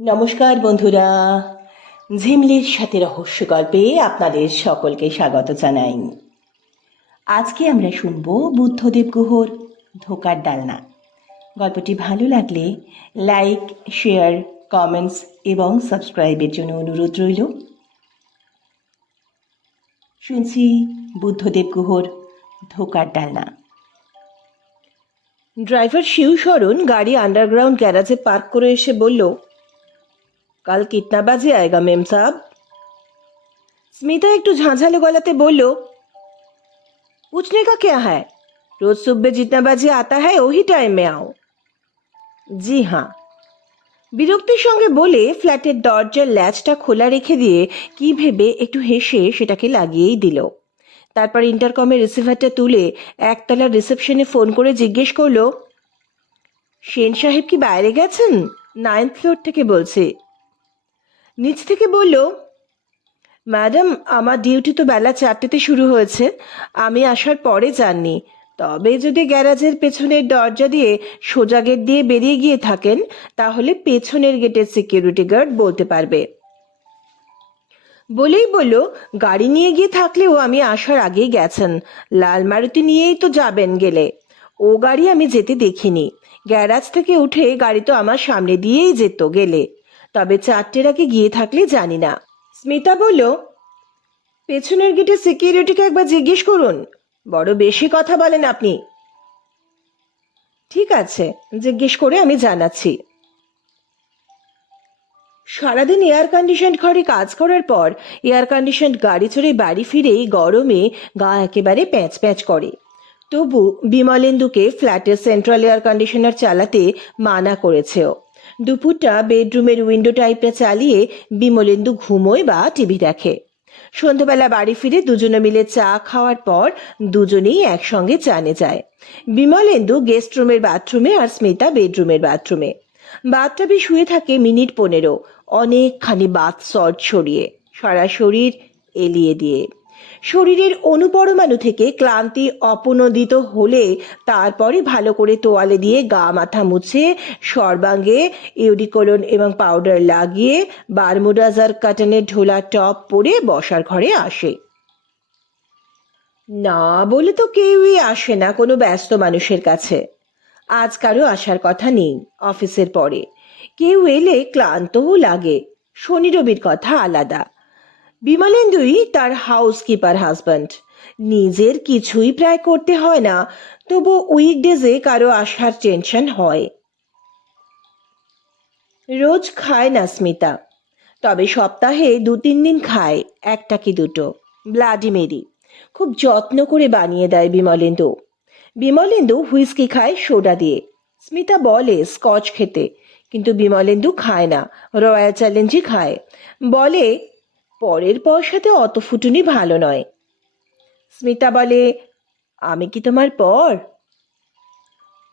নমস্কার বন্ধুরা। ঝিমলির সাথে রহস্য গল্পে আপনাদের সকলকে স্বাগত জানাই। আজকে আমরা শুনব বুদ্ধদেব গুহর ধোকার ডালনা। গল্পটি ভালো লাগলে লাইক, শেয়ার, কমেন্টস এবং সাবস্ক্রাইবের জন্য অনুরোধ রইল। শুনছি বুদ্ধদেব গুহর ধোকার ডালনা। ড্রাইভার শিবশরণ গাড়ি আন্ডারগ্রাউন্ড গ্যারাজে পার্ক করে এসে বলল কাল কিতনা বাজে আয়েগা মেম সাহব স্মিতা একটু ঝাঁঝালো গলাতে বলল पूछने का क्या है रोज सुबह जितना बजे आता है वही टाइम में आओ জি হ্যাঁ বিরক্তির সঙ্গে বলে ফ্ল্যাটের দরজার ল্যাচটা খোলা রেখে দিয়ে কি ভেবে একটু হেসে সেটাকে লাগিয়েই দিল তারপর ইন্টারকমের রিসিভারটা তুলে একতলার রিসেপশনে ফোন করে জিজ্ঞেস করলো সেন সাহেব কি বাইরে গেছেন নাইন্থ ফ্লোর থেকে বলছে নিচ থেকে বলল, ম্যাডাম, আমার ডিউটি তো বেলা চারটেতে শুরু হয়েছে। আমি আসার পরে যাননি। তবে যদি গ্যারাজের পেছনের দরজা দিয়ে সোজা গেট দিয়ে বেরিয়ে গিয়ে থাকেন, তাহলে পেছনের গেটের সিকিউরিটি গার্ড বলতে পারবে। বলেই বলল, গাড়ি নিয়ে গিয়ে থাকলেও আমি আসার আগেই গেছেন। লাল মারুতি নিয়েই তো যাবেন গেলে। ও গাড়ি আমি যেতে দেখিনি। গ্যারাজ থেকে উঠে গাড়ি তো আমার সামনে দিয়েই যেত গেলে। তবে চারটের আগে গিয়ে থাকলে জানি না। স্মিতা বলল, পেছনের গেটে সিকিউরিটিকে একবার জিজ্ঞেস করুন। বড় বেশি কথা বলেন আপনি। ঠিক আছে, জিজ্ঞেস করে আমি জানাচ্ছি। সারাদিন এয়ার কন্ডিশন ঘরে কাজ করার পর এয়ার কন্ডিশন গাড়ি চড়ে বাড়ি ফিরেই গরমে গা একেবারে প্যাঁচ প্যাঁচ করে। তবু বিমলেন্দুকে ফ্ল্যাটের সেন্ট্রাল এয়ার কন্ডিশনার চালাতে মানা করেছেও। দুপুরটা বেডরুমের উইন্ডো টাইপটা চালিয়ে বিমলেন্দু ঘুমোয় বা টিভি দেখে। সন্ধ্যাবেলা বাড়ি ফিরে দুজনে মিলে চা খাওয়ার পর দুজনেই একসঙ্গে চানে যায়। বিমলেন্দু গেস্ট রুমের বাথরুমে আর স্মিতা বেডরুমের বাথরুমে বাথটাবে শুয়ে থাকে মিনিট পনেরো। অনেকখানি বাথ সল্ট ছড়িয়ে, সারা শরীর এলিয়ে দিয়ে। শরীরের অনুপরমাণু থেকে ক্লান্তি অপনদিত হলে তারপরে ভালো করে তোয়ালে দিয়ে গা মাথা মুছে, সর্বাঙ্গে ইউডিকোলন এবং পাউডার লাগিয়ে বারমুডাজার কাটনের ঢোলা টপ পরে বসার ঘরে আসে। না বলে তো কেউই আসে না কোনো ব্যস্ত মানুষের কাছে। আজ কারও আসার কথা নেই অফিসের পরে। কেউ এলে ক্লান্তও লাগে, শনি রবির কথা আলাদা। বিমলেন্দুই তার হাউসকিপার হাজব্যান্ড নিজের কিছুই প্রায় করতে হয় না, তবু উইকডেজে কারও আসার টেনশন হয়। রোজ খায় না স্মিতা। তবে সপ্তাহে দু তিন দিন খায়, একটা কি দুটো। ব্লাডি মেরি খুব যত্ন করে বানিয়ে দেয় বিমলেন্দু। বিমলেন্দু হুইস্কি খায় সোডা দিয়ে। স্মিতা বলে, স্কচ খেতে। কিন্তু বিমলেন্দু খায় না, রয়্যাল চ্যালেঞ্জই খায়। বলে পরের পয়সাতে অত ফুটুনি ভালো নয়। স্মিতা বলে, আমি কি তোমার পর?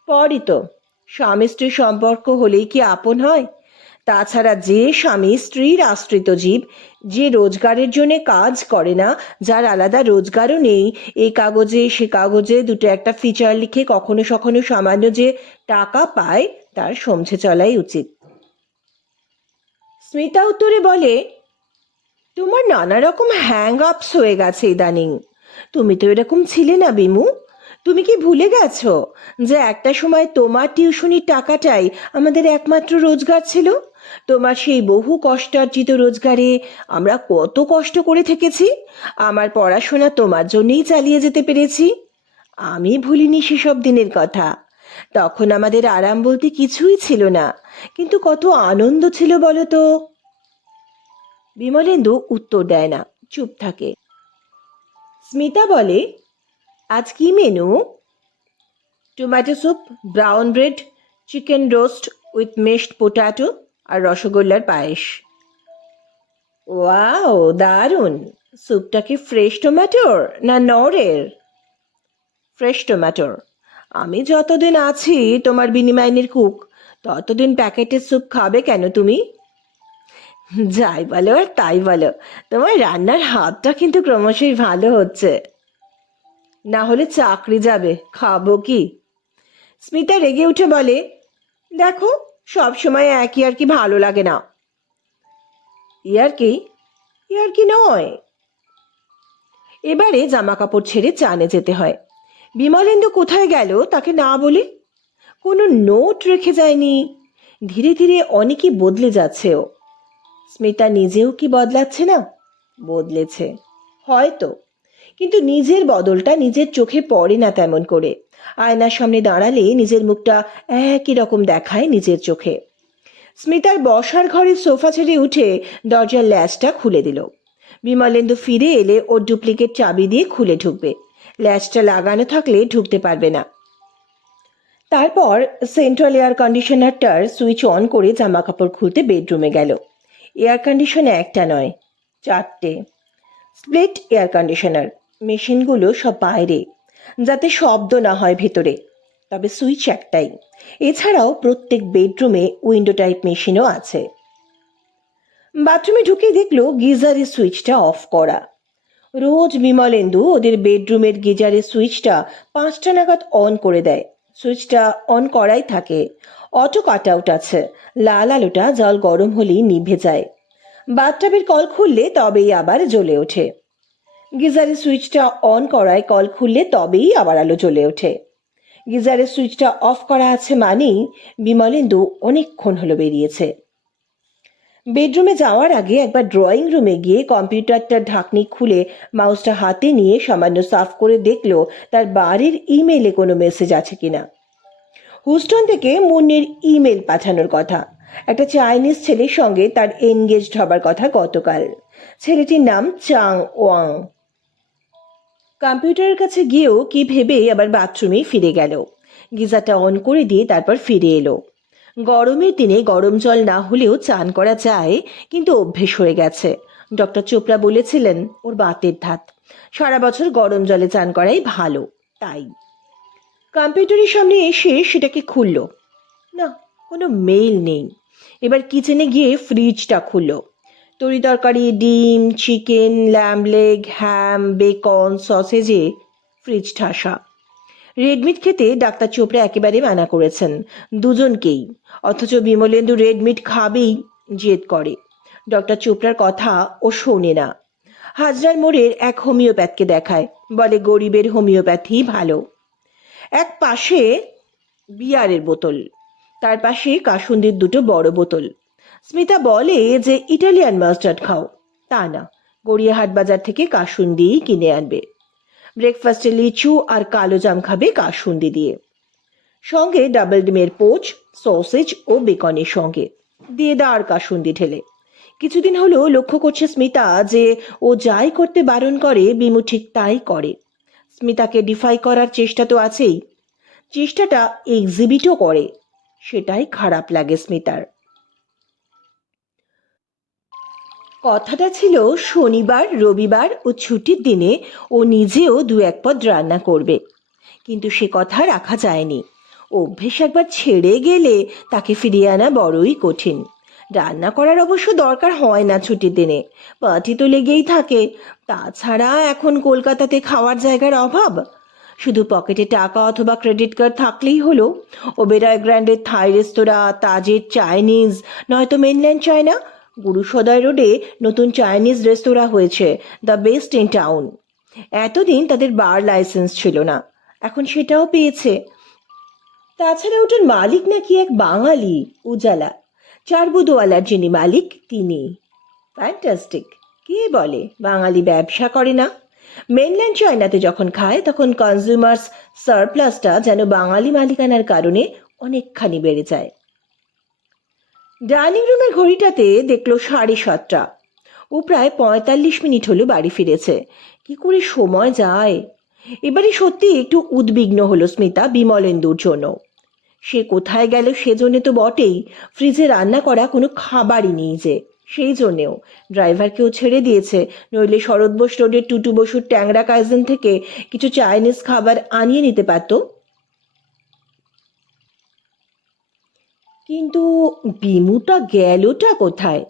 পরই তো। স্বামী স্ত্রীর সম্পর্ক হলেই কি আপন হয়? তাছাড়া যে স্বামী স্ত্রীর আশ্রিত জীব, যে রোজগারের জন্য কাজ করে না, যার আলাদা রোজগারও নেই এই কাগজে, সে কাগজে দুটো একটা ফিচার লিখে কখনো সখনো সামান্য যে টাকা পায়, তার সমঝে চলাই উচিত। স্মিতা উত্তরে বলে তোমার নানা রকম হ্যাং আপস হয়ে গেছে ইদানিং। তুমি তো এরকম ছিলে না, বিমু। তুমি কি ভুলে গেছো যে একটা সময় তোমার টিউশনির টাকাটাই আমাদের একমাত্র রোজগার ছিল? তোমার সেই বহু কষ্টার্জিত রোজগারে আমরা কত কষ্ট করে থেকেছি? আমার পড়াশোনা তোমার জন্যই চালিয়ে যেতে পেরেছি। আমি ভুলিনি সেসব দিনের কথা। তখন আমাদের আরাম বলতে কিছুই ছিল না। কিন্তু কত আনন্দ ছিল বলো তো? বিমলেন্দু উত্তর দেয় না, চুপ থাকে। স্মিতা বলে, আজ কি menu? Tomato soup brown bread chicken roast with mashed potato আর রসগোল্লার পায়েস। ওয়াও দারুণ! স্যুপটা কি ফ্রেশ টমেটোর না নরের ফ্রেশ টমেটোর আমি যতদিন আছি তোমার বিনিময়ের কুক ততদিন প্যাকেটের স্যুপ খাবে কেন তুমি? যাই বলো, আর তাই বলো। তোমার রান্নার হাতটা কিন্তু ক্রমশই ভালো হচ্ছে। না হলে চাকরি যাবে, খাব কি? স্মিতা রেগে উঠে বলে, দেখো, সব সময় একই আর কি ভালো লাগে না। ইয়ার কি? ইয়ার কি নয়? এবারে জামা কাপড় ছেড়ে চানে যেতে হয়। বিমলেন্দু কোথায় গেল তাকে না বলে, কোনো নোট রেখে যায়নি। ধীরে ধীরে অনেকই বদলে যাচ্ছে ও। স্মিতা নিজেও কি বদলাচ্ছে না? বদলেছে। হয়তো। কিন্তু নিজের বদলটা নিজের চোখে পড়ে না তেমন করে। আয়নার সামনে দাঁড়ালে নিজের মুখটা একই রকম দেখায় নিজের চোখে। স্মিতার বসার ঘরের সোফা ছেড়ে উঠে দরজার ল্যাচটা খুলে দিল। বিমলেন্দু ফিরে এলে ওর ডুপ্লিকেট চাবি দিয়ে খুলে ঢুকবে। ল্যাচটা লাগানো থাকলে ঢুকতে পারবে না। তারপর সেন্ট্রাল এয়ার কন্ডিশনারটার সুইচ অন করে জামা কাপড় খুলতে বেডরুমে গেল। এয়ার কন্ডিশন একটা নয়, চারটে। স্প্লিট এয়ার কন্ডিশনার মেশিনগুলো সব বাইরে, যাতে শব্দ না হয় ভেতরে, তবে সুইচ একটাই। এছাড়াও প্রত্যেক বেডরুমে উইন্ডো টাইপ মেশিনও আছে। বাথরুমে ঢুকে দেখল গিজারের সুইচটা অফ করা। রোজ বিমলেন্দু ওদের বেডরুমের গিজারের সুইচটা পাঁচটা নাগাদ অন করে দেয়। সুইচটা অন করাই থাকে। অটো কাট আউট আছে। লাল আলোটা জল গরম হলেই নিভে যায়। বাথটাবের কল খুললে তবেই আবার জ্বলে ওঠে। গিজারের সুইচটা অন করায় কল খুললে তবেই আবার আলো জ্বলে ওঠে। গিজারের সুইচটা অফ করা আছে মানেই বিমলেন্দু অনেকক্ষণ হলো বেরিয়েছে। বেডরুমে যাওয়ার আগে একবার ড্রয়িং রুমে গিয়ে কম্পিউটারটার ঢাকনি খুলে মাউসটা হাতে নিয়ে সামান্য সাফ করে দেখল তার বাড়ির ইমেলে কোনো মেসেজ আছে কিনা। হুস্টন থেকে মুন্নির ইমেল পাঠানোর কথা। একটা চাইনিজ ছেলের সঙ্গে তার এনগেজড হবার কথা গতকাল। ছেলেটির নাম চাং ওয়াং। কম্পিউটারের কাছে গিয়েও কি ভেবে আবার বাথরুমে ফিরে গেল। গিজারটা অন করে দিয়ে তারপর ফিরে এলো। গরমের দিনে গরম জল না হলেও চান করা যায়, কিন্তু অভ্যেস হয়ে গেছে। ডক্টর চোপড়া বলেছিলেন, ওর বাতের ধাত। সারা বছর গরম জলে চান করাই ভালো। তাই কম্পিউটারের সামনে এসে সেটাকে খুলল। না, কোনো মেইল নেই। এবার কিচেনে গিয়ে ফ্রিজটা খুলল। তরি তরকারি, ডিম chicken lamb leg ham bacon সসেজে fridge ঠাসা রেডমিট খেতে ডাক্তার চোপড়া একেবারে মানা করেছেন, দুজনকেই। অথচ বিমলেন্দু রেডমিট খাবেই, জেদ করে। ডক্টর চোপড়ার কথা ও শোনে না। হাজরার মোড়ের এক হোমিওপ্যাথকে দেখায়। বলে, গরিবের হোমিওপ্যাথি ভালো। এক পাশে বিয়ারের বোতল, তার পাশে কাসুন্দির দুটো বড় বোতল। স্মিতা বলে যে, ইটালিয়ান মাস্টার্ড খাও। তা না, গড়িয়াহাট বাজার থেকে কাসুন্দিই কিনে আনবে। ব্রেকফাস্টে লিচু আর কালো জাম খাবে কাসুন্দি দিয়ে। সঙ্গে ডাবল ডিমের পোচ, সসেজ ও বেকনের সঙ্গে। দিয়ে দাঁড় কাসুন্দি ঢেলে কিছুদিন হলো লক্ষ্য করছে স্মিতা যে, ও যাই করতে বারণ করে, বিমু ঠিক তাই করে। স্মিতাকে ডিফাই করার চেষ্টা তো আছেই। চেষ্টাটা এক্সিবিটও করে। সেটাই খারাপ লাগে স্মিতার। কথাটা ছিল শনিবার, রবিবার ও ছুটির দিনে ও নিজেও দু এক পদ রান্না করবে। কিন্তু সে কথা রাখা যায়নি। অভ্যেস একবার ছেড়ে গেলে তাকে ফিরিয়ে আনা বড়ই কঠিন। রান্না করার অবশ্য দরকার হয় না ছুটির দিনে। পার্টি তো লেগেই থাকে। তাছাড়া এখন কলকাতাতে খাওয়ার জায়গার অভাব। শুধু পকেটে টাকা অথবা ক্রেডিট কার্ড থাকলেই হলো। ওবেরয় গ্র্যান্ডের থাই রেস্তোরাঁ, তাজের চাইনিজ, নয়তো মেনল্যান্ড চায়না, গুরুসদয় রোডে নতুন চাইনিজ রেস্তোরাঁ হয়েছে, দ্য বেস্ট ইন টাউন। এতদিন তাদের বার লাইসেন্স ছিল না। এখন সেটাও পেয়েছে। তাছাড়া ওটার মালিক নাকি এক বাঙালি, উজালা। চারবুদোয়ালার যিনি মালিক তিনি। ফ্যান্টাস্টিক কে বলে? বাঙালি ব্যবসা করে না? মেনল্যান্ড চায়নাতে যখন খায়, তখন কনজিউমার্স সারপ্লাসটা যেন বাঙালি মালিকানার কারণে অনেকখানি বেড়ে যায়। ডাইনিং রুমের ঘড়িটাতে দেখল সাড়ে সাতটা। ও প্রায় পঁয়তাল্লিশ মিনিট হলো বাড়ি ফিরেছে। কি করে সময় যায়? এবারে সত্যি একটু উদ্বিগ্ন হলো স্মিতা বিমলেন্দুর জন্য। সে কোথায় গেল সেজন্য তো বটেই। ফ্রিজে রান্না করা কোনো খাবারই নেই যে। সেই জন্যেও। ড্রাইভারকেও ছেড়ে দিয়েছে। নইলে শরৎ বোস রোডের টুটু বসুর ট্যাংরা কাইজেন থেকে কিছু চাইনিজ খাবার আনিয়ে নিতে পারতো। কিন্তু বিমুটা গেলটা কোথায়?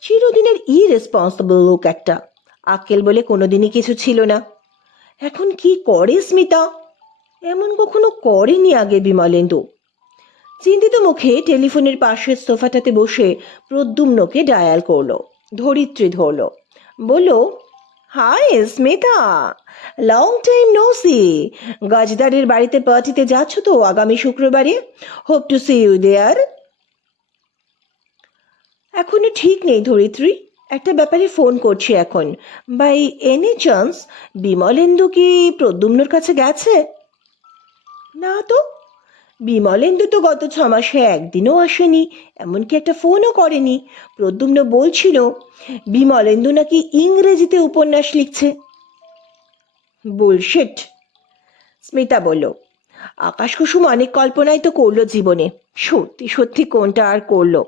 চিরদিনের ইরেসপন্সিবল লোক একটা। আক্কেল বলে কোনোদিনই কিছু ছিল না। এখন কি করে স্মিতা? এমন কখনো করেনি আগে বিমলেন্দু। চিন্তিত মুখে টেলিফোনের পাশের সোফাটাতে বসে প্রদ্যুম্নকে ডায়াল করল, ধরিত্রী ধরল। বলল hi Smita long time no see গজদারের বাড়িতে পার্টিতে যাচ্ছ তো আগামী শুক্রবারে? Hope to see you there এখনও ঠিক নেই ধরিত্রী, একটা ব্যাপারে ফোন করছি এখন। বাই এনি চান্স বিমলেন্দু কি প্রদ্যুম্নর কাছে গেছে? না তো বিমলেন্দু তো গত ছ মাসে একদিনও আসেনি, এমনকি একটা ফোনও করেনি। প্রদ্যুম্ন বলছিল, বিমলেন্দু নাকি ইংরেজিতে উপন্যাস লিখছে। বুলশিট স্মিতা বলল, আকাশ কুসুম অনেক কল্পনাই তো করল জীবনে। সত্যি সত্যি কোনটা আর করল?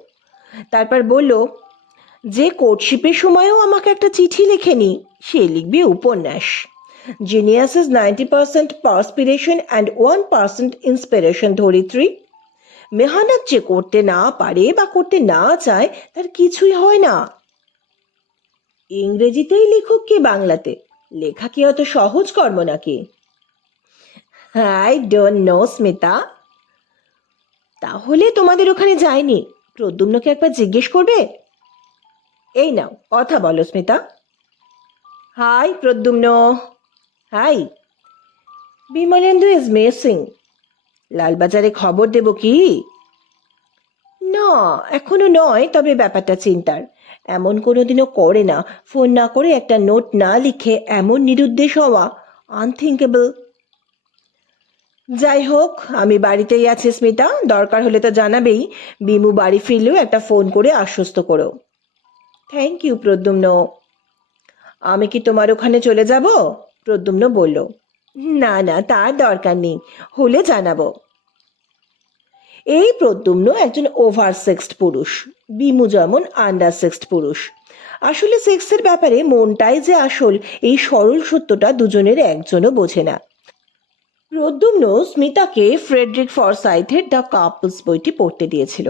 তারপর বলল, যে কোর্টশিপের সময়ও আমাকে একটা চিঠি লেখেনি, সে লিখবে উপন্যাস। Genius is ninety percent perspiration and one percent inspiration ধরিত্রী মেহনত যে করতে না পারে বা করতে না চায়, তার কিছুই হয় না। ইংরেজিতেই লেখক কি বাংলাতে? লেখা কি অত সহজ কর্ম নাকি? I don't know Smita. তাহলে তোমাদের ওখানে যায়নি? প্রদ্যুম্নকে একবার জিজ্ঞেস করবে? এই নাও, কথা বলো, Smita. Hi Pradyumna. Hi, Bimalendu is missing লালবাজারে খবর দেব কি? না, এখনও নয়, তবে ব্যাপারটা চিন্তার। এমন কোনোদিনও করে না। ফোন না করে একটা নোট না লিখে এমন নিরুদ্দেশ হওয়া আনথিঙ্কেবল যাই হোক, আমি বাড়িতেই আছি স্মিতা। দরকার হলে তো জানাবেই। বিমু বাড়ি ফিরলেও একটা ফোন করে আশ্বস্ত করো। Thank you Pradyumna. আমি কি তোমার ওখানে চলে যাব? প্রদ্যুম্ন বলল, না না তার দরকার নেই, হলে জানাব। এই প্রদ্যুম্ন একজন ওভার সেক্সড পুরুষ, বিমু যেমন আন্ডার সেক্সড পুরুষ। আসলে সেক্সের ব্যাপারে মনটাই যে আসল, এই সরল সত্যটা দুজনের একজনও বোঝে না। প্রদ্যুম্ন স্মিতাকে ফ্রেডরিক ফরসাইথের দ্য কাপলস বইটি পড়তে দিয়েছিল।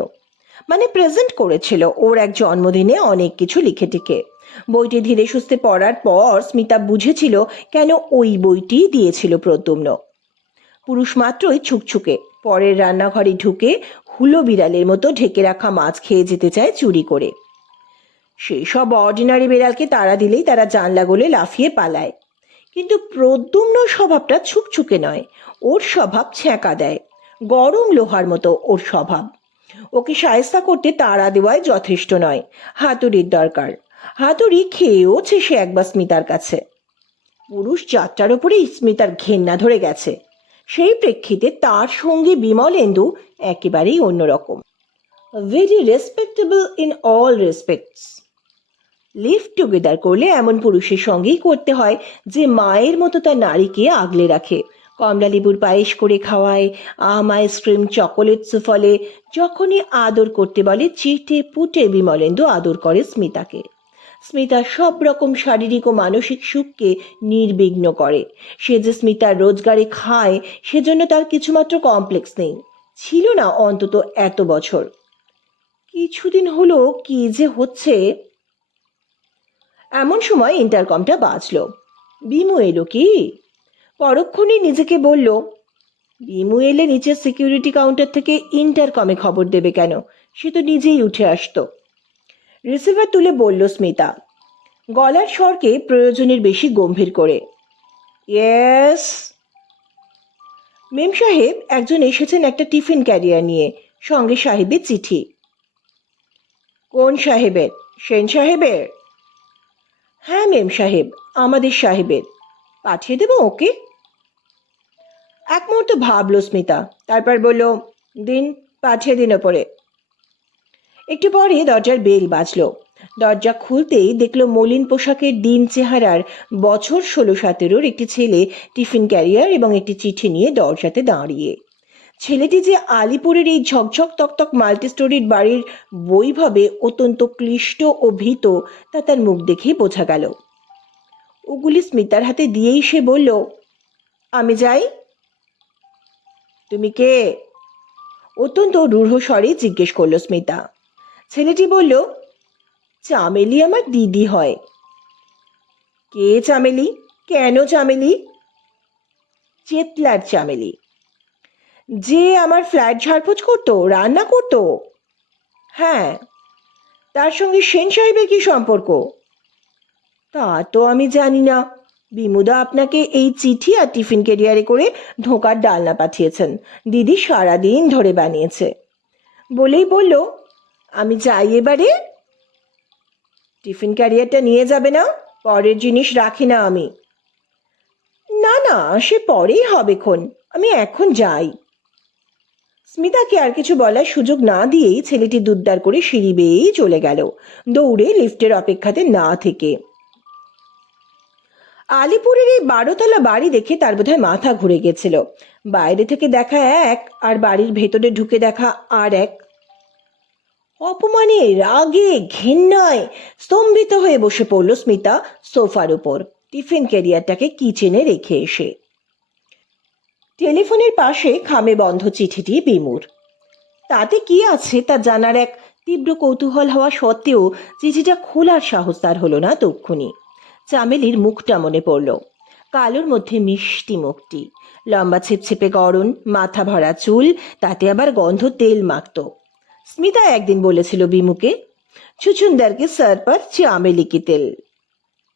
মানে প্রেজেন্ট করেছিল, ওর এক জন্মদিনে অনেক কিছু লিখে টিকে। বইটি ধীরে সুস্থে পড়ার পর স্মিতা বুঝেছিল কেন ওই বইটি দিয়েছিল প্রদ্যুম্ন। পুরুষ মাত্রই ছুকছুকে, পরের রান্নাঘরে ঢুকে হুলো বিড়ালের মতো ঢেকে রাখা মাছ খেয়ে যেতে চায় চুরি করে। সেই সব অর্ডিনারি বিড়ালকে তাড়া দিলেই তারা জানলা গলে লাফিয়ে পালায়। কিন্তু প্রদ্যুম্ন স্বভাবটা ছুকছুকে নয়, ওর স্বভাব ছ্যাঁকা দেয়, গরম লোহার মতো ওর স্বভাব। ওকে সায়স্তা করতে তাড়া দেওয়াই যথেষ্ট নয়, হাতুড়ির দরকার। হাতুড়ি খেয়েওছে সে একবার স্মিতার কাছে। পুরুষ যাত্রার উপরেই স্মিতার ঘেন্না ধরে গেছে। সেই প্রেক্ষিতে তার সঙ্গে বিমলেন্দু একেবারেই অন্যরকম। Very respectable in all respects live together করলে এমন পুরুষের সঙ্গেই করতে হয় যে মায়ের মতো তার নারীকে আগলে রাখে। কমলা লেবুর পায়েস করে খাওয়ায়, আম আইসক্রিম চকোলেট সুফলে যখনই আদর করতে বলে চিটে পুটে বিমলেন্দু আদর করে স্মিতাকে। স্মিতা সব রকম শারীরিক ও মানসিক সুখকে নির্বিঘ্ন করে। সে যে স্মিতার রোজগারে খায়, সেজন্য তার কিছুমাত্র কমপ্লেক্স নেই। ছিল না অন্তত এত বছর। কিছুদিন হলো কি যে হচ্ছে? এমন সময় ইন্টারকমটা বাজলো। বিমু এলো কি? পরক্ষণেই নিজেকে বলল, বিমু এলে নিচের সিকিউরিটি কাউন্টার থেকে ইন্টারকমে খবর দেবে কেন? সে তো নিজেই উঠে আসতো। রিসিভার তুলে বলল, স্মিতা, গলার স্বরকে প্রয়োজনের বেশি গম্ভীর করে। ইয়েস মেম সাহেব একজন এসেছেন একটা টিফিন ক্যারিয়ার নিয়ে, সঙ্গে সাহেবের চিঠি। কোন সাহেবের? সেন সাহেবের? হ্যাঁ মেম সাহেব, আমাদের সাহেবের। পাঠিয়ে দেবো ওকে? এক মুহূর্ত ভাবলো স্মিতা, তারপর বলল, দিন পাঠিয়ে দিন ওপরে। একটু পরে দরজার বেল বাজলো। দরজা খুলতেই দেখল মলিন পোশাকের দিন চেহারার বছর ষোলো সতেরোর একটি ছেলে টিফিন ক্যারিয়ার এবং একটি চিঠি নিয়ে দরজাতে দাঁড়িয়ে। ছেলেটি যে আলিপুরের এই ঝকঝক তকতক মাল্টি স্টোরির বাড়ির বৈভবে অত্যন্ত ক্লিষ্ট ও ভীত, তা তার মুখ দেখেই বোঝা গেল। ওগুলি স্মিতার হাতে দিয়েই সে বলল, আমি যাই। তুমি কে? অত্যন্ত রূঢ় স্বরে জিজ্ঞেস করল স্মিতা। ছেলেটি বলল, চামেলি আমার দিদি হয়। কে চামেলি? কেন চামেলি? চেতলার চামেলি। যে আমার ফ্ল্যাট ঝাড়পোছ করতো, রান্না করতো। হ্যাঁ তার সঙ্গে সেন সাহেবের কি সম্পর্ক? তা তো আমি জানি না। বিমুদা আপনাকে এই চিঠি আর টিফিন কেরিয়ারে করে ধোকার ডালনা পাঠিয়েছেন। দিদি সারাদিন ধরে বানিয়েছে। বলেই বলল আমি যাই এবারে। টিফিন ক্যারিয়ারটা নিয়ে যাবে না, পরের জিনিস রাখি না আমি। না না, সে পরেই হবে খন, আমি এখন যাই। স্মিতাকে আর কিছু বলার সুযোগ না দিয়েই ছেলেটি দুদ্দার করে সিঁড়ি বেয়েই চলে গেল, দৌড়ে লিফটের অপেক্ষাতে না থেকে। আলিপুরের এই বারোতলা বাড়ি দেখে তার বোধহয় মাথা ঘুরে গেছিল। বাইরে থেকে দেখা এক আর বাড়ির ভেতরে ঢুকে দেখা আর এক অপমানে রাগে ঘেন্নায় স্তম্ভিত হয়ে বসে পড়ল স্মিতা সোফার উপর। টিফিন ক্যারিয়ারটাকে কিচেনে রেখে এসে। টেলিফোনের পাশে খামে বন্ধ চিঠিটি বিমুর। তাতে কি আছে তা জানার এক তীব্র কৌতূহল হওয়া সত্ত্বেও চিঠিটা খোলার সাহস তার হলো না তক্ষুনি। চামেলির মুখটা মনে পড়ল। কালোর মধ্যে মিষ্টি মুখটি। লম্বা ছিপছিপে গরম মাথা ভরা চুল, তাতে আবার গন্ধ তেল মাখত। স্মিতা একদিন বলেছিল বিমুকে, ছুচুন্দারকে স্যার পর চামেলি কি তেল।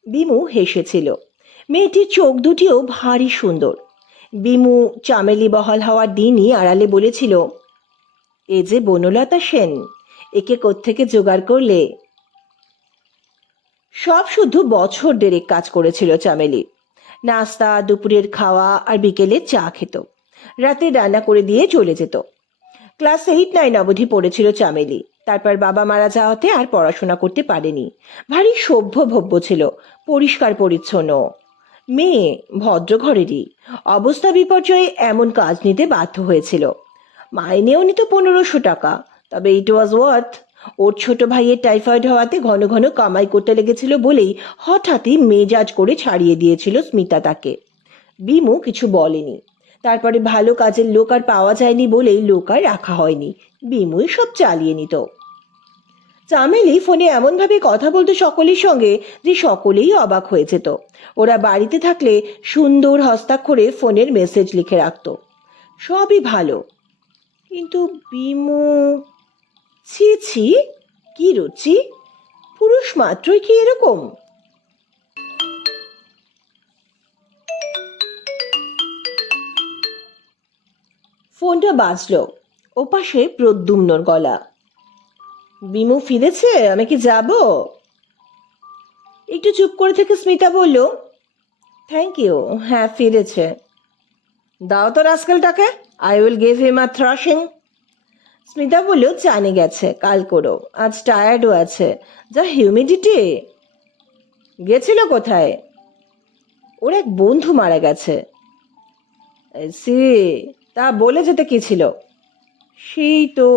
বিমু হেসেছিল, মেয়েটির চোখ দুটিও ভারী সুন্দর। বিমু চামেলি বহাল হওয়ার দিনই আড়ালে বলেছিল, এ যে বনলতা সেন, একে কোত্থেকে জোগাড় করলে? সব শুধু বছর দেড়েক কাজ করেছিল চামেলি। নাস্তা, দুপুরের খাওয়া আর বিকেলে চা খেত। রাতে রান্না করে দিয়ে চলে যেত। ক্লাস এইট নাইন অবধি পড়েছিল চামেলি। তারপর বাবা মারা যাওয়াতে আর পড়াশোনা করতে পারেনি। ভারী সভ্য ভব্য ছিল, পরিষ্কার পরিচ্ছন্ন। মেয়ে ভদ্র ঘরেরই অবস্থা বিপর্যয়ে এমন কাজ নিতে বাধ্য হয়েছিল। মাইনেও নিত পনেরোশো টাকা, তবে ইট ওয়াজ ওয়ার্থ ওর ছোট ভাইয়ের টাইফয়েড হওয়াতে ঘন ঘন কামাই করতে লেগেছিল বলেই হঠাৎই মেজাজ করে ছাড়িয়ে দিয়েছিল স্মিতা তাকে। বিমু কিছু বলেনি। তারপরে ভালো কাজের লোক আর পাওয়া যায়নি বলেই লোক আর রাখা হয়নি। বিমুই সব চালিয়ে নিত। চামেলি ফোনে এমনভাবে কথা বলতো সকলের সঙ্গে যে সকলেই অবাক হয়ে যেত। ওরা বাড়িতে থাকলে সুন্দর হস্তাক্ষরে ফোনের মেসেজ লিখে রাখতো। সবই ভালো। কিন্তু বিমু, ছি ছি, কি রুচি পুরুষ মাত্রই কি এরকম? ফোনটা বাজলো। ওপাশে প্রদ্যুম্নর গলা। বিমু ফিরেছে? আমি কি যাব? একটু চুপ করে থেকে স্মিতা বলল থ্যাংক ইউ হ্যাঁ ফিরেছে। দাও তো রাস্কেলটাকে। I will give him a thrashing Smita বলল চানে গেছে, কাল করো। আজ টায়ার্ডও আছে। যা হিউমিডিটি গেছিল কোথায়? ওর এক বন্ধু মারা গেছে। সি তা বলে যেতে কি ছিল? সেই তো,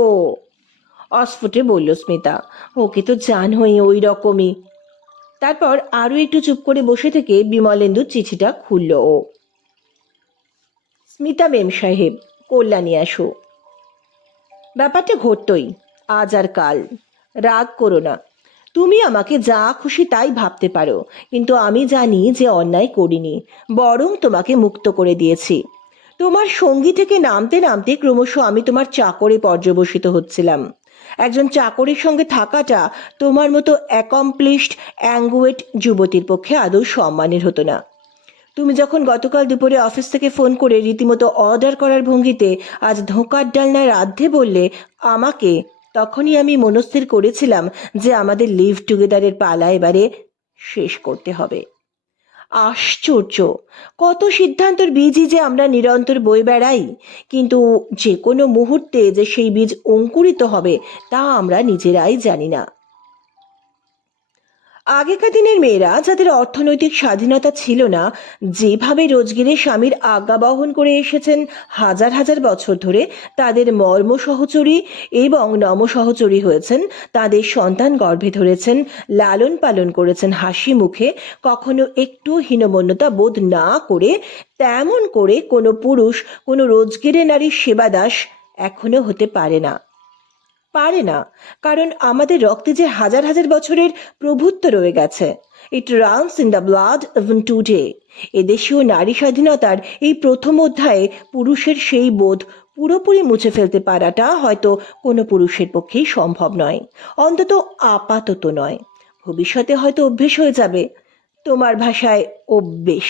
অস্ফুটে বলল স্মিতা, ওকে তো জানোই ওই রকমই। তারপর আরও একটু চুপ করে বসে থেকে বিমলেন্দু চিঠিটা খুলল ও। স্মিতা মেম সাহেব, কল্যাণী আসো। ব্যাপারটা ঘটতই, আজ আর কাল। রাগ করো না। তুমি আমাকে যা খুশি তাই ভাবতে পারো, কিন্তু আমি জানি যে অন্যায় করিনি, বরং তোমাকে মুক্ত করে দিয়েছি। তোমার সঙ্গী থেকে নামতে নামতে ক্রমশ আমি তোমার চাকরে পর্যবসিত হচ্ছিলাম। একজন চাকরের সঙ্গে থাকাটা তোমার মতো অ্যাকমপ্লিশড অ্যাঙ্গুয়েট যুবতীর পক্ষে আদৌ সম্মানের হতো না। তুমি যখন গতকাল দুপুরে অফিস থেকে ফোন করে রীতিমতো অর্ডার করার ভঙ্গিতে আজ ধোঁকার ডালনায় রাধে বললে, আমাকে? তখনই আমি মনস্থির করেছিলাম যে আমাদের লিভ টুগেদারের পালা এবারে শেষ করতে হবে। আশ্চর্য। কত সিদ্ধান্তর বীজই যে আমরা নিরন্তর বই বেড়াই, কিন্তু যে কোনো মুহূর্তে যে সেই বীজ অঙ্কুরিত হবে, তা আমরা নিজেরাই জানি না। আগেকার দিনের মেয়েরা যাদের অর্থনৈতিক স্বাধীনতা ছিল না, যেভাবে রোজগিরে স্বামীর আজ্ঞা বহন করে এসেছেন হাজার হাজার বছর ধরে, তাদের মর্ম সহচরী এবং নম সহচরী হয়েছেন, তাদের সন্তান গর্ভে ধরেছেন, লালন পালন করেছেন হাসি মুখে, কখনো একটু হীনমন্যতা বোধ না করে, তেমন করে কোনো পুরুষ, কোনো রোজগিরে নারীর সেবাদাস এখনও হতে পারে না। পারে না। কারণ আমাদের রক্তে যে হাজার হাজার বছরের প্রভুত্ব রয়ে গেছে। It runs in the blood even today এদেশীয় নারী স্বাধীনতার এই প্রথম অধ্যায়ে পুরুষের সেই বোধ পুরোপুরি মুছে ফেলতে পারাটা হয়তো কোনো পুরুষের পক্ষেই সম্ভব নয়। অন্তত আপাতত নয়। ভবিষ্যতে হয়তো অভ্যেস হয়ে যাবে। তোমার ভাষায় অভ্যেস।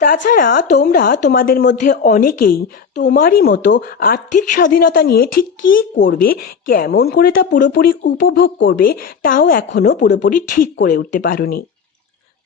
তাছাড়া তোমরা তোমাদের মধ্যে অনেকেই তোমারই মতো আর্থিক স্বাধীনতা নিয়ে ঠিক কী করবে, কেমন করে তা পুরোপুরি উপভোগ করবে, তাও এখনও পুরোপুরি ঠিক করে উঠতে পারোনি।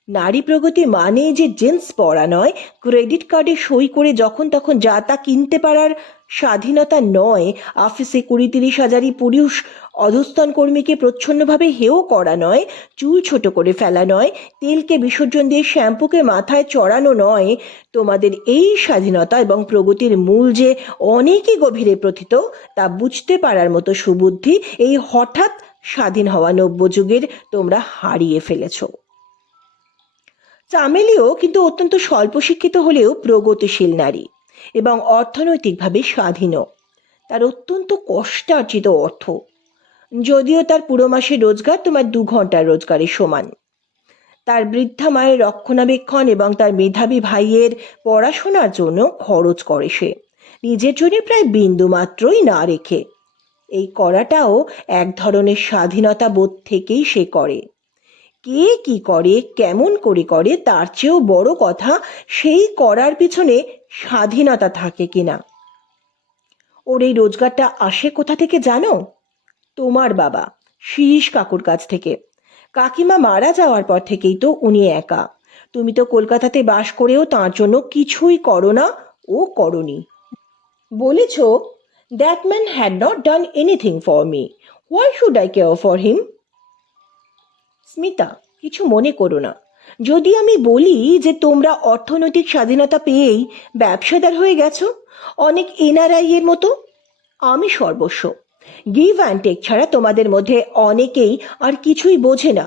নারী প্রগতি মানে যে জেন্স পরা নয়, ক্রেডিট কার্ডে সই করে যখন তখন যা তা কিনতে পারার স্বাধীনতা নয়, অফিসে কুড়ি তিরিশ হাজারই পুরুষ অধস্তন কর্মীকে প্রচ্ছন্নভাবে হেও করা নয়, চুল ছোট করে ফেলা নয়, তেলকে বিসর্জন দিয়ে শ্যাম্পুকে মাথায় চড়ানো নয়। তোমাদের এই স্বাধীনতা এবং প্রগতির মূল যে অনেকই গভীরে প্রথিত, তা বুঝতে পারার মতো সুবুদ্ধি এই হঠাৎ স্বাধীন হওয়া নব্যযুগের তোমরা হারিয়ে ফেলেছো। চামেলিও কিন্তু অত্যন্ত স্বল্প শিক্ষিত হলেও প্রগতিশীল নারী এবং অর্থনৈতিকভাবে স্বাধীনও। তার অত্যন্ত কষ্টার্জিত অর্থ। যদিও তার পুরো মাসের রোজগার তোমার দু ঘণ্টার রোজগারের সমান। তার বৃদ্ধা মায়ের রক্ষণাবেক্ষণ এবং তার মেধাবী ভাইয়ের পড়াশোনার জন্য খরচ করে সে। নিজের জন্য প্রায় বিন্দু মাত্রই না রেখে। এই করাটাও এক ধরনের স্বাধীনতা বোধ থেকেই সে করে। কে কি করে, কেমন করে করে, তার চেয়েও বড় কথা সেই করার পিছনে স্বাধীনতা থাকে কিনা? ওর এই রোজগারটা আসে কোথা থেকে জানো? তোমার বাবা, শিরিষ কাকুর কাছ থেকে। কাকিমা মারা যাওয়ার পর থেকেই তো উনি একা। তুমি তো কলকাতাতে বাস করেও তার জন্য কিছুই করো না, ও করনি। বলেছ that man had not done anything for me why should I care for him Smita, কিছু মনে করো না। যদি আমি বলি যে তোমরা অর্থনৈতিক স্বাধীনতা পেয়েই ব্যবসাদার হয়ে গেছো, অনেক এনআরআই এর মতো, আমি সর্বস্ব। গিভ অ্যান্ড টেক ছাড়া তোমাদের মধ্যে অনেকেই আর কিছুই বোঝে না।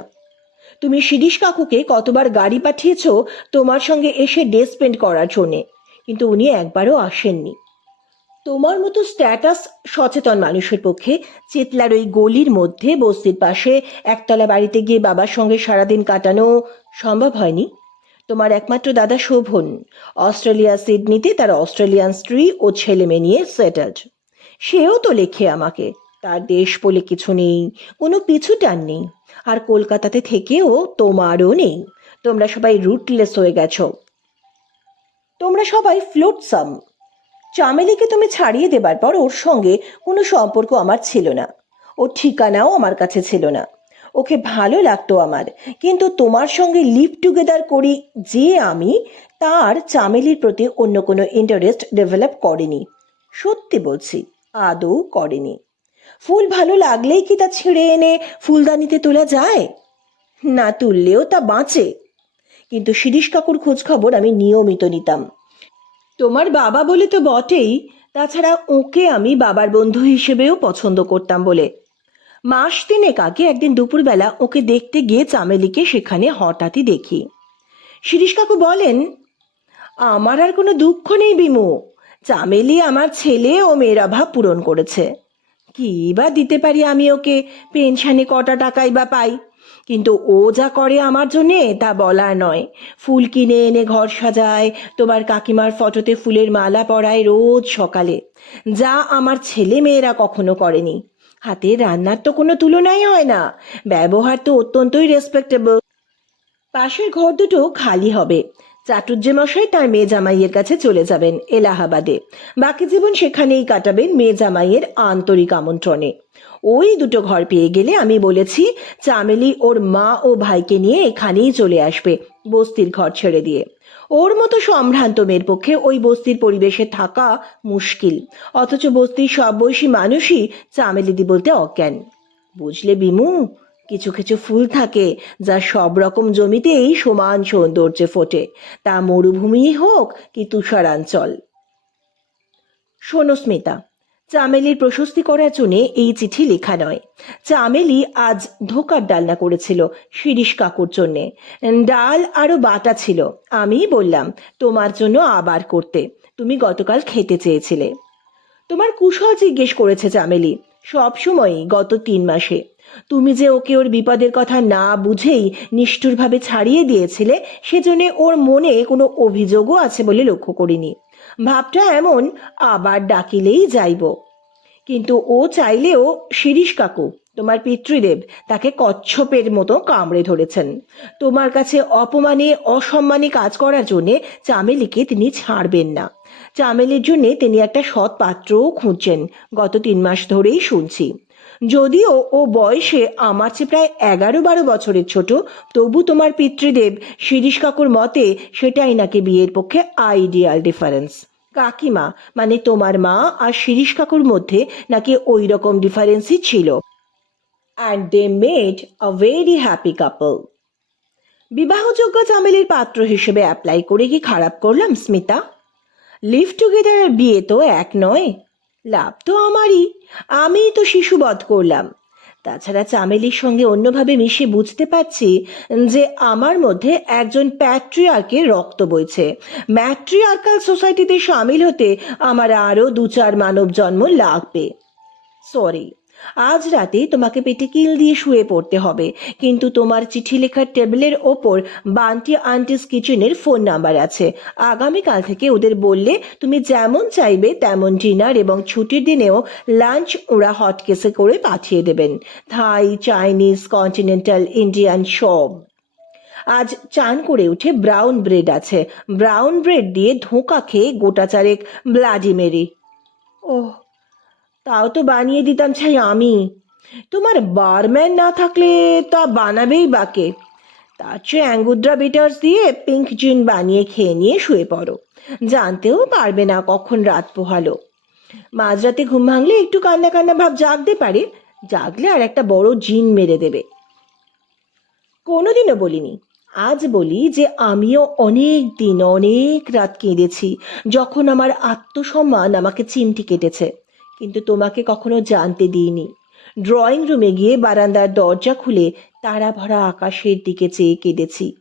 তুমি শিরিষ কাকুকে কতবার গাড়ি পাঠিয়েছো তোমার সঙ্গে এসে ডে স্পেন্ড করার জন্যে, কিন্তু উনি একবারও আসেননি। তোমার মতো স্ট্যাটাস সচেতন মানুষের পক্ষে চেতলার ওই গলির মধ্যে বস্তির পাশে একতলা বাড়িতে গিয়ে বাবার সঙ্গে সারাদিন কাটানো সম্ভব হয়নি? তোমার একমাত্র দাদা শোভন, অস্ট্রেলিয়া সিডনিতে তার অস্ট্রেলিয়ান স্ত্রী ও ছেলে মেয়ে নিয়ে সেটেলড সেও তো লেখে আমাকে। তার দেশ বলে কিছু নেই, কোনো পিছু টান নেই। আর কলকাতাতে থেকেও তোমারও নেই। তোমরা সবাই রুটলেস হয়ে গেছো। তোমরা সবাই ফ্লোটসাম। চামেলিকে তুমি ছাড়িয়ে দেবার পর ওর সঙ্গে কোনো সম্পর্ক আমার ছিল না। ওর ঠিকানাও আমার কাছে ছিল না। ওকে ভালো লাগতো আমার। কিন্তু তোমার সঙ্গে লিভ টুগেদার করি যে আমি, তার চামেলির প্রতি অন্য কোনো ইন্টারেস্ট ডেভেলপ করেনি। সত্যি বলছি। আদৌ করেনি। ফুল ভালো লাগলেই কি তা ছিঁড়ে এনে ফুলদানিতে তোলা যায়? না তুললেও তা বাঁচে। কিন্তু শিরিষ কাকুর খোঁজ খবর আমি নিয়মিত নিতাম। তোমার বাবা বলে তো বটেই, তাছাড়া ওকে আমি বাবার বন্ধু হিসেবেও পছন্দ করতাম বলে। মাস তিনেক আগে একদিন দুপুরবেলা ওকে দেখতে গিয়ে চামেলিকে সেখানে হঠাৎই দেখি। শিরিষ কাকু বলেন, আমার আর কোনো দুঃখ নেই বিমু। চামেলি আমার ছেলে ও মেয়ের অভাব পূরণ করেছে। কি বা দিতে পারি আমি ওকে? পেনশনে কটা টাকাই বা পাই। কিন্তু ও যা করে আমার জন্যে তা বলার নয়। ফুল কিনে এনে ঘর সাজায়, তোমার কাকিমার ফটোতে ফুলের মালা পরায় রোজ সকালে। যা আমার ছেলে মেয়েরা কখনো করেনি। হাতের রান্নার তো কোনো তুলনাই হয় না। ব্যবহার তো অত্যন্তই রেসপেক্টেবল পাশের ঘর দুটো খালি হবে। চাটুর্য মশাই তার মেয়ে জামাইয়ের কাছে চলে যাবেন এলাহাবাদে। বাকি জীবন সেখানেই কাটাবেন মেয়ে জামাইয়ের আন্তরিক আমন্ত্রণে। ওই দুটো ঘর পেয়ে গেলে আমি বলেছি, চামেলি ওর মা ও ভাইকে নিয়ে এখানেই চলে আসবে বস্তির ঘর ছেড়ে দিয়ে। ওর মতো সম্ভ্রান্ত মেয়ের পক্ষে ওই বস্তির পরিবেশে থাকা মুশকিল। অথচ বস্তির সব বয়সী মানুষই চামেলিদি বলতে অজ্ঞান। বুঝলে বিমু? কিছু কিছু ফুল থাকে যা সব রকম জমিতেই সমান সৌন্দর্যে ফোটে। তা মরুভূমি হোক কি তুষারাঞ্চল। শোনো স্মিতা, চামেলির প্রশস্তি করার জন্যে এই চিঠি লেখা নয়। চামেলি আজ ধোকার ডালনা করেছিল শিরিষ কাকুর জন্যে। ডাল আরও বাটা ছিল, আমি বললাম, তোমার জন্য আবার করতে। তুমি গতকাল খেতে চেয়েছিলে। তোমার কুশল জিজ্ঞেস করেছে চামেলি। সবসময়ই গত তিন মাসে। তুমি যে ওকে ওর বিপদের কথা না বুঝেই নিষ্ঠুরভাবে ছাড়িয়ে দিয়েছিলে, সেজন্য ওর মনে কোনো অভিযোগও আছে বলে লক্ষ্য করিনি। ভাবটা এমন, আবার ডাকিলেই যাইব। কিন্তু ও চাইলেও শিরিষ কাকু, তোমার পিতৃদেব, তাকে কচ্ছপের মতো কামড়ে ধরেছেন। তোমার কাছে অপমানে, অসম্মানে কাজ করার জন্য চামেলিকে তিনি ছাড়বেন না। চামেলির জন্যে তিনি একটা সৎ পাত্রও খুঁজছেন, গত তিন মাস ধরেই শুনছি। যদিও ও বয়সে আমার চেয়ে প্রায় এগারো বারো বছরের ছোট, তবু তোমার পিতৃদেব শিরিষ কাকুর মতে সেটাই নাকি বিয়ের পক্ষে আইডিয়াল ডিফারেন্স কাকিমা মানে তোমার মা আর শিরিষ কাকুর মধ্যে নাকি ওই রকম ডিফারেন্সই ছিল। And they made a very happy couple বিবাহযোগ্য চামেলির পাত্র হিসেবে অ্যাপ্লাই করে কি খারাপ করলাম, স্মিতা? লিভ টুগেদার বিয়ে তো এক নয়। লাভ তো আমারই। আমিই তো শিশুবধ করলাম। তাছাড়া চামেলির সঙ্গে অন্যভাবে মিশে বুঝতে পারছি যে আমার মধ্যে একজন প্যাট্রিয়ার্কের রক্ত বইছে। ম্যাট্রিয়ার্কাল সোসাইটিতে সামিল হতে আমার আরও দু চার মানব জন্ম লাগবে। সরি। আজ রাতে তোমাকে পেটে কিল দিয়ে শুয়ে পড়তে হবে। কিন্তু তোমার চিঠি লেখার টেবিলের ওপর বান্টি আন্টিস কিচেনের ফোন নাম্বার আছে। আগামীকাল থেকে ওদের বললে তুমি যেমন চাইবে তেমন ডিনার এবং ছুটির দিনেও লাঞ্চ ওরা হটকেসে করে পাঠিয়ে দেবেন। থাই, চাইনিজ, কন্টিনেন্টাল, ইন্ডিয়ান সব। আজ চান করে উঠে ব্রাউন ব্রেড আছে। ব্রাউন ব্রেড দিয়ে ধোঁকা খেয়ে গোটা চারেক ব্লাডি মেরি ওহ তাও তো বানিয়ে দিতাম চাই আমি। তোমার বারম্যান না থাকলে তা বানাবেই বাকে। তার চেয়ে অ্যাঙ্গুদ্রা বিটার্স দিয়ে পিঙ্ক জিন বানিয়ে খেয়ে নিয়ে শুয়ে পড়ো। জানতেও পারবে না কখন রাত পোহালো। মাঝরাতে ঘুম ভাঙলে একটু কান্না কান্না ভাব জাগতে পারে। জাগলে আর একটা বড় জিন মেরে দেবে। কোনোদিনও বলিনি। আজ বলি যে আমিও অনেক দিন, অনেক রাত কেঁদেছি, যখন আমার আত্মসম্মান আমাকে চিমটি কেটেছে। কিন্তু তোমাকে কখনো জানতে দিইনি। ড্রয়িং রুমে গিয়ে বারান্দার দরজা খুলে তারা ভরা আকাশের দিকে চেয়ে কেঁদেছি।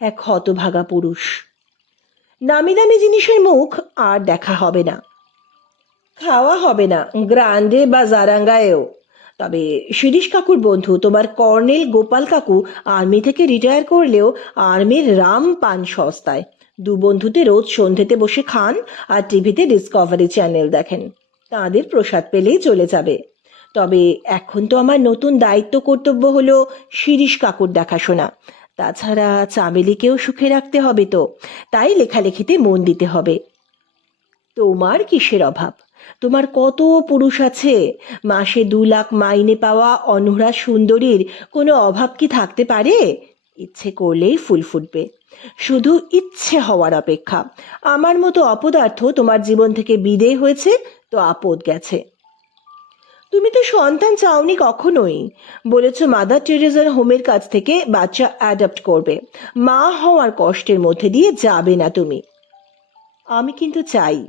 এক হতভাগা পুরুষ। নামি দামি জিনিসের মুখ আর দেখা হবে না। খাওয়া হবে না। গ্রান্ডে বা জারাঙ্গায়ও। তবে শিরিষ কাকুর বন্ধু, তোমার কর্নেল গোপাল কাকু আর্মি থেকে রিটায়ার করলেও আর্মির রাম পান সস্তায়। দু বন্ধুতে রোজ সন্ধেতে বসে খান আর টিভিতে ডিসকভারি চ্যানেল দেখেন। তাঁদের প্রসাদ পেলেই চলে যাবে। তবে এখন তো আমার নতুন দায়িত্ব কর্তব্য হলো শিরিষ কাকুর দেখাশোনা। তাছাড়া চামেলিকেও সুখে রাখতে হবে তো, তাই লেখালেখিতে মন দিতে হবে। তোমার কিসের অভাব? তোমার কত পুরুষ আছে? মাসে দু লাখ মাইনে পাওয়া অনহরা সুন্দরীর কোনো অভাব কি থাকতে পারে? ইচ্ছে করলেই ফুল ফুটবে। শুধু ইচ্ছে হওয়ার অপেক্ষা। আমার মতো অপদার্থ তোমার জীবন থেকে বিদেয় হয়েছে আপদ গেছে। তুমি তো সন্তান চাওনি কখনোই, বলেছ মাদার টেরেজার হোমের কাছ থেকে বাচ্চা অ্যাডাপ্ট করবে। মা হওয়ার কষ্টের মধ্যে দিয়ে যাবে না তুমি। আমি কিন্তু চাই।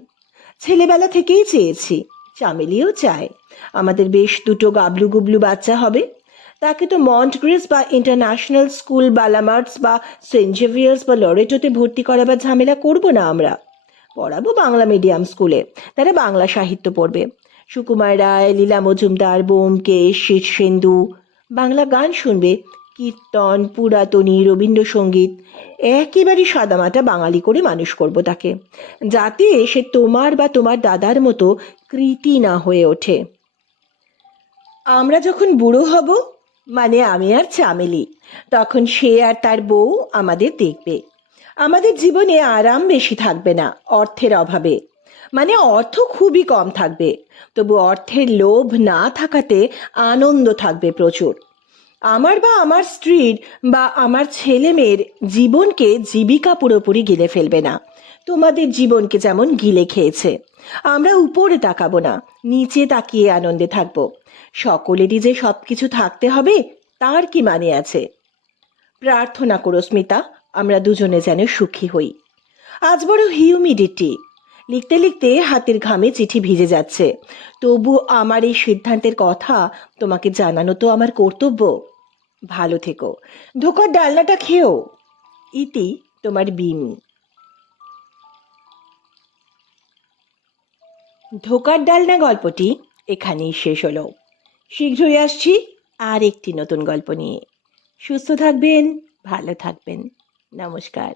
ছেলেবেলা থেকেই চেয়েছি, চামেলিও চায়। আমাদের বেশ দুটো গাবলু গুবলু বাচ্চা হবে। তাকে তো মন্টগ্রেস বা ইন্টারন্যাশনাল স্কুল, বালামার্টস বা সেন্ট জেভিয়ার্স বা লরেটোতে ভর্তি করাবার ঝামেলা করব না আমরা। পড়াবো বাংলা মিডিয়াম স্কুলে। তারা বাংলা সাহিত্য পড়বে। সুকুমার রায়, লীলা মজুমদার বোমকেশ শীর্ষেন্দু বাংলা গান শুনবে কীর্তন, পুরাতনী, রবীন্দ্রসঙ্গীত। একেবারে সাদামাটা বাঙালি করে মানুষ করব তাকে। যাতে সে তোমার বা তোমার দাদার মতো কৃতি না হয়ে ওঠে। আমরা যখন বুড়ো হব মানে আমি আর চামেলি তখন সে আর তার বউ আমাদের দেখবে। আমাদের জীবনে আরাম বেশি থাকবে না, অর্থের অভাবে। মানে অর্থ খুবই কম থাকবে। তবু অর্থের লোভ না থাকাতে আনন্দ থাকবে প্রচুর। আমার বা আমার স্ত্রীর বা আমার ছেলে মেয়ের জীবনকে জীবিকা পুরোপুরি গিলে ফেলবে না। তোমাদের জীবনকে যেমন গিলে খেয়েছে। আমরা উপরে তাকাবো না, নিচে তাকিয়ে আনন্দে থাকব। সকলেরই যে সবকিছু থাকতে হবে, তার কি মানে আছে? প্রার্থনা করো, স্মিতা। আমরা দুজনে যেন সুখী হই। আজ বড় হিউমিডিটি লিখতে লিখতে হাতের ঘামে চিঠি ভিজে যাচ্ছে। তবু আমার এই সিদ্ধান্তের কথা তোমাকে জানানো তো আমার কর্তব্য। ভালো থেকো। ধোকার ডালনাটা খেও। ইতি তোমার বিম ধোকার ডালনা গল্পটি এখানেই শেষ হলো। শীঘ্রই আসছি আর একটি নতুন গল্প নিয়ে। সুস্থ থাকবেন, ভালো থাকবেন। নমস্কার।